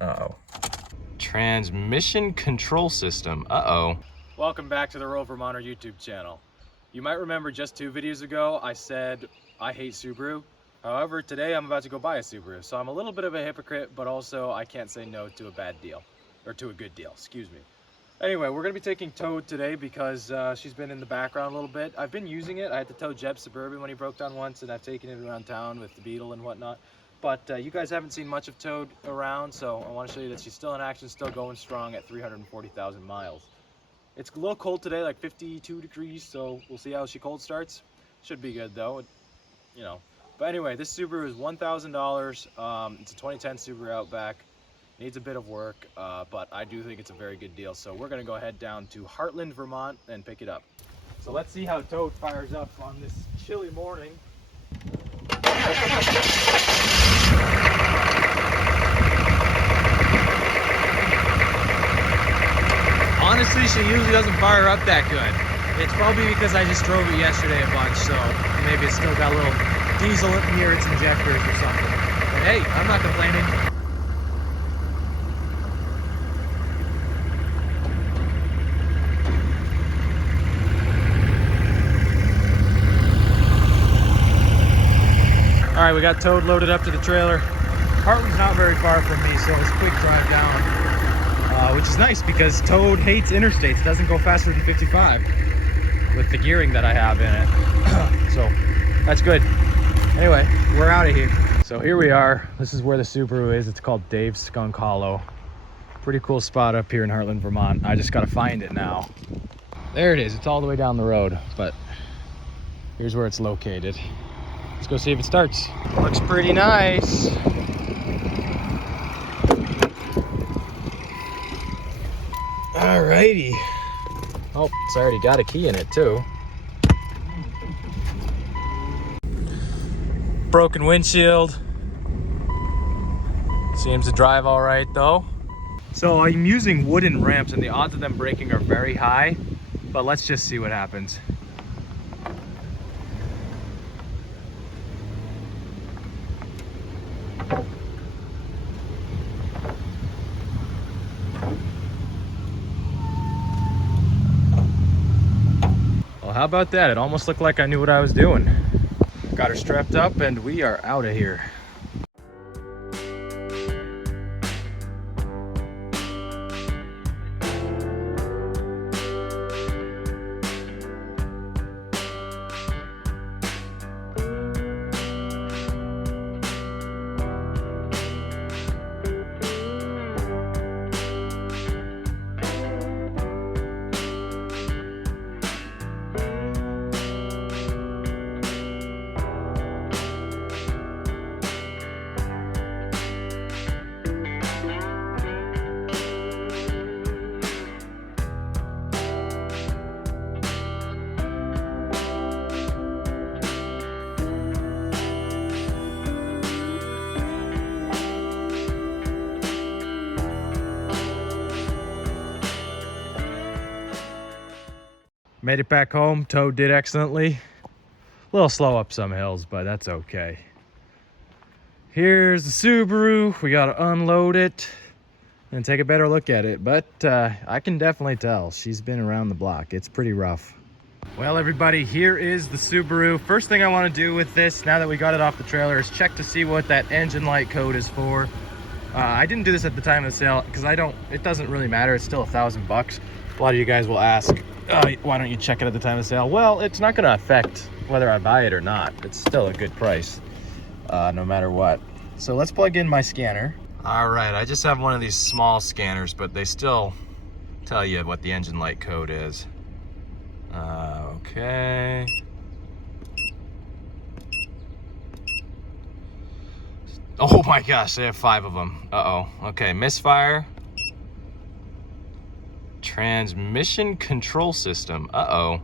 Uh-oh. Transmission control system. Uh-oh. Welcome back to the Rural Vermonter YouTube channel. You might remember just 2 videos ago I said I hate Subaru. However, today I'm about to go buy a Subaru, so I'm a little bit of a hypocrite, but also I can't say no to a bad deal. Or to a good deal, excuse me. Anyway, we're going to be taking Toad today because she's been in the background a little bit. I've been using it. I had to tow Jeb's Suburban when he broke down once, and I've taken it around town with the Beetle and whatnot. But you guys haven't seen much of Toad around, so I want to show you that she's still in action, still going strong at 340,000 miles. It's a little cold today, like 52 degrees, so we'll see how she cold starts. Should be good though, you know. But anyway, this Subaru is $1,000. It's a 2010 Subaru Outback. Needs a bit of work, but I do think it's a very good deal. So we're gonna go head down to Heartland, Vermont and pick it up. So let's see how Toad fires up on this chilly morning. Honestly, she usually doesn't fire up that good. It's probably because I just drove it yesterday a bunch, so maybe it's still got a little diesel near its injectors or something. But hey, I'm not complaining. All right, we got Toad loaded up to the trailer. Heartland's not very far from me, so it's a quick drive down. Which is nice because Toad hates interstates, doesn't go faster than 55 with the gearing that I have in it. So that's good. Anyway, we're out of here. So here we are. This is where the Subaru is. It's called Dave's Skunk Hollow. Pretty cool spot up here in Heartland, Vermont. I just gotta find it now. There it is. It's all the way down the road, but here's where it's located. Let's go see if it starts. Looks pretty nice. Alrighty. Oh, it's already got a key in it too. Broken windshield. Seems to drive all right though. So I'm using wooden ramps and the odds of them breaking are very high, but let's just see what happens. How about that? It almost looked like I knew what I was doing. Got her strapped up and we are out of here. Made it back home. Toad did excellently. A little slow up some hills, but that's okay. Here's the Subaru. We gotta unload it and take a better look at it, but I can definitely tell she's been around the block. It's pretty rough. Well, everybody, here is the Subaru. First thing I want to do with this, now that we got it off the trailer, is check to see what that engine light code is for. I didn't do this at the time of the sale because it doesn't really matter. It's still $1,000. A lot of you guys will ask, why don't you check it at the time of the sale? Well, it's not going to affect whether I buy it or not. It's still a good price, no matter what. So let's plug in my scanner. All right, I just have one of these small scanners, but they still tell you what the engine light code is. Okay. Oh my gosh, they have 5 of them. Uh-oh. Okay, misfire. Transmission control system. Uh-oh.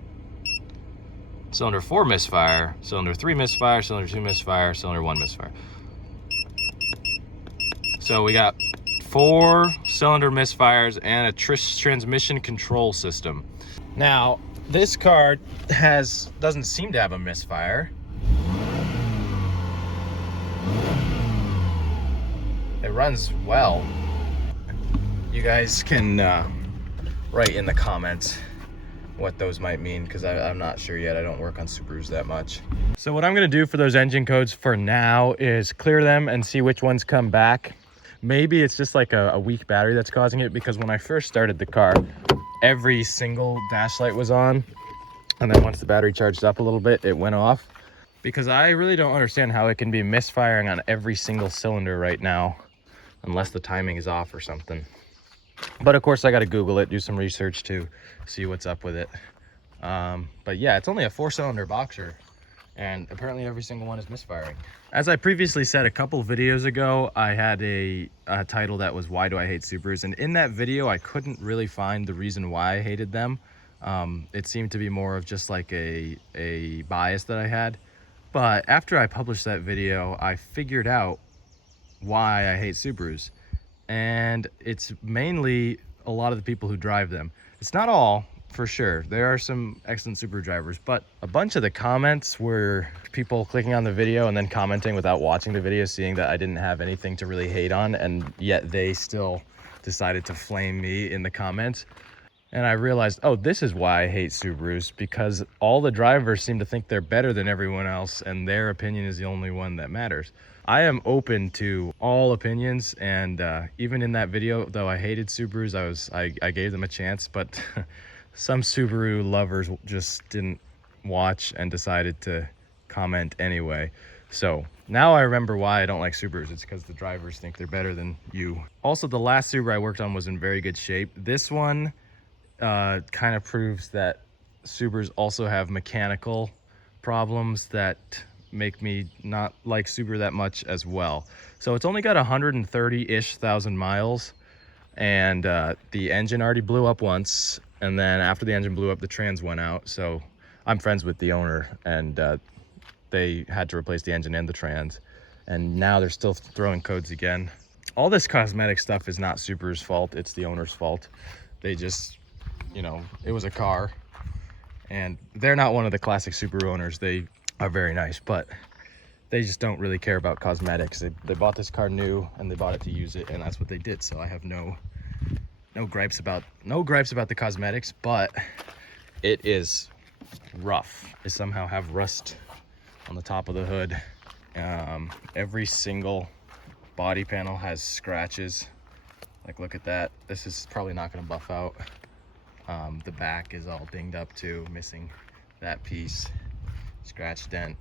Cylinder 4 misfire. Cylinder 3 misfire. Cylinder 2 misfire. Cylinder 1 misfire. So we got 4 cylinder misfires and a transmission control system. Now, this car doesn't seem to have a misfire. It runs well. You guys can write in the comments what those might mean, because I'm not sure yet. I don't work on Subarus that much. So what I'm gonna do for those engine codes for now is clear them and see which ones come back. Maybe it's just like a weak battery that's causing it, because when I first started the car, every single dash light was on, and then once the battery charged up a little bit, it went off. Because I really don't understand how it can be misfiring on every single cylinder right now, unless the timing is off or something. But of course I got to Google it, do some research to see what's up with it. But yeah, it's only a 4-cylinder boxer, and apparently every single one is misfiring. As I previously said a couple videos ago, I had a title that was "Why Do I Hate Subarus?" And in that video, I couldn't really find the reason why I hated them. It seemed to be more of just like a bias that I had. But after I published that video, I figured out why I hate Subarus. And it's mainly a lot of the people who drive them. It's not all, for sure. There are some excellent Subaru drivers, but a bunch of the comments were people clicking on the video and then commenting without watching the video, seeing that I didn't have anything to really hate on, and yet they still decided to flame me in the comments. And I realized, oh, this is why I hate Subarus, because all the drivers seem to think they're better than everyone else, and their opinion is the only one that matters. I am open to all opinions, and even in that video, though I hated Subarus, I gave them a chance, but some Subaru lovers just didn't watch and decided to comment anyway. So now I remember why I don't like Subarus. It's because the drivers think they're better than you. Also, the last Subaru I worked on was in very good shape. This one kind of proves that Subarus also have mechanical problems that make me not like Subaru that much as well. So it's only got 130-ish thousand miles, and the engine already blew up once, and then after the engine blew up, the trans went out. So I'm friends with the owner, and they had to replace the engine and the trans, and now they're still throwing codes again. All this cosmetic stuff is not Subaru's fault, it's the owner's fault. They just, you know, it was a car, and they're not one of the classic Subaru owners. They are very nice, but they just don't really care about cosmetics. They bought this car new, and they bought it to use it, and that's what they did. So I have no gripes about the cosmetics, but it is rough. They somehow have rust on the top of the hood. Every single body panel has scratches. Like, look at that. This is probably not going to buff out. The back is all dinged up too, missing that piece. Scratch dent,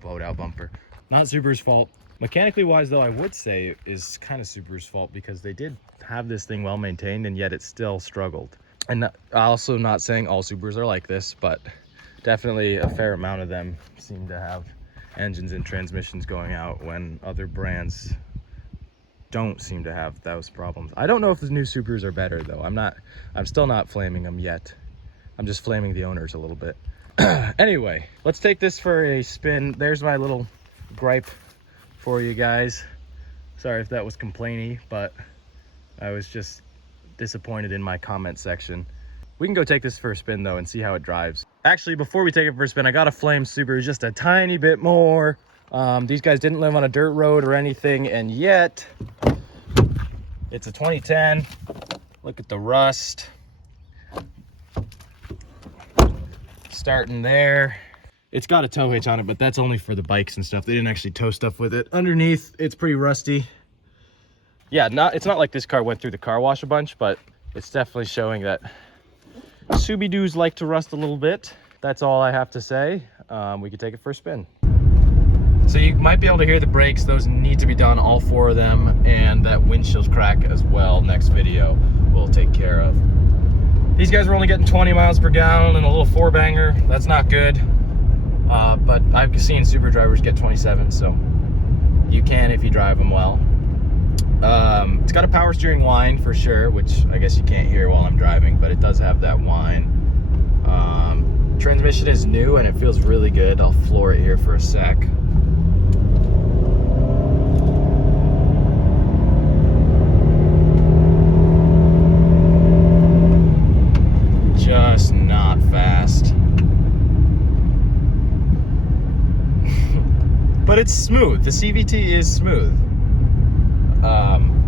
blowed out bumper. Not Subaru's fault. Mechanically wise though, I would say it is kind of Subaru's fault, because they did have this thing well maintained, and yet it still struggled. And also, not saying all Subarus are like this, but definitely a fair amount of them seem to have engines and transmissions going out when other brands don't seem to have those problems. I don't know if the new Subarus are better though. I'm still not flaming them yet. I'm just flaming the owners a little bit. Anyway, let's take this for a spin. There's my little gripe for you guys. Sorry if that was complainy, but I was just disappointed in my comment section. We can go take this for a spin though and see how it drives. Actually, before we take it for a spin, I gotta flame Subaru just a tiny bit more. These guys didn't live on a dirt road or anything, and yet it's a 2010. Look at the rust. Starting there. It's got a tow hitch on it, but that's only for the bikes and stuff. They didn't actually tow stuff with it. Underneath, it's pretty rusty. Yeah, it's not like this car went through the car wash a bunch, but it's definitely showing that Subi-Doos like to rust a little bit. That's all I have to say. We could take it for a spin. So you might be able to hear the brakes. Those need to be done, all 4 of them, and that windshield crack as well. Next video we'll take care of. These guys were only getting 20 miles per gallon in a little 4-banger. That's not good. But I've seen Subaru drivers get 27, so you can if you drive them well. It's got a power steering whine for sure, which I guess you can't hear while I'm driving, but it does have that whine. Transmission is new and it feels really good. I'll floor it here for a sec. Just not fast. But it's smooth. The CVT is smooth.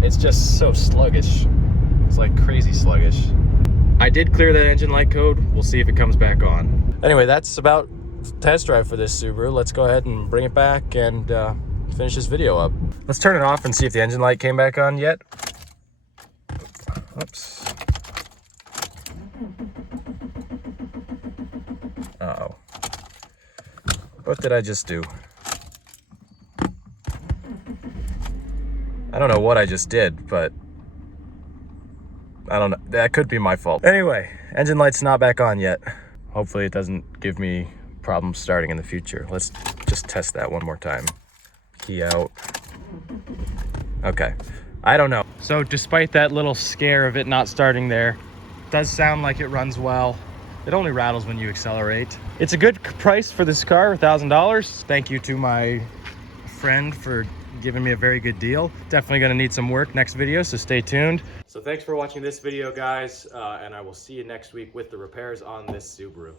It's just so sluggish. It's like crazy sluggish. I did clear that engine light code. We'll see if it comes back on. Anyway, that's about test drive for this Subaru. Let's go ahead and bring it back and finish this video up. Let's turn it off and see if the engine light came back on yet. Oops. Uh-oh. What did I just do? I don't know what I just did, but I don't know. That could be my fault. Anyway, engine light's not back on yet. Hopefully it doesn't give me problems starting in the future. Let's just test that one more time. Key out. Okay. I don't know. So despite that little scare of it not starting there, it does sound like it runs well. It only rattles when you accelerate. It's a good price for this car, $1,000. Thank you to my friend for giving me a very good deal. Definitely gonna need some work next video, so stay tuned. So thanks for watching this video, guys, and I will see you next week with the repairs on this Subaru.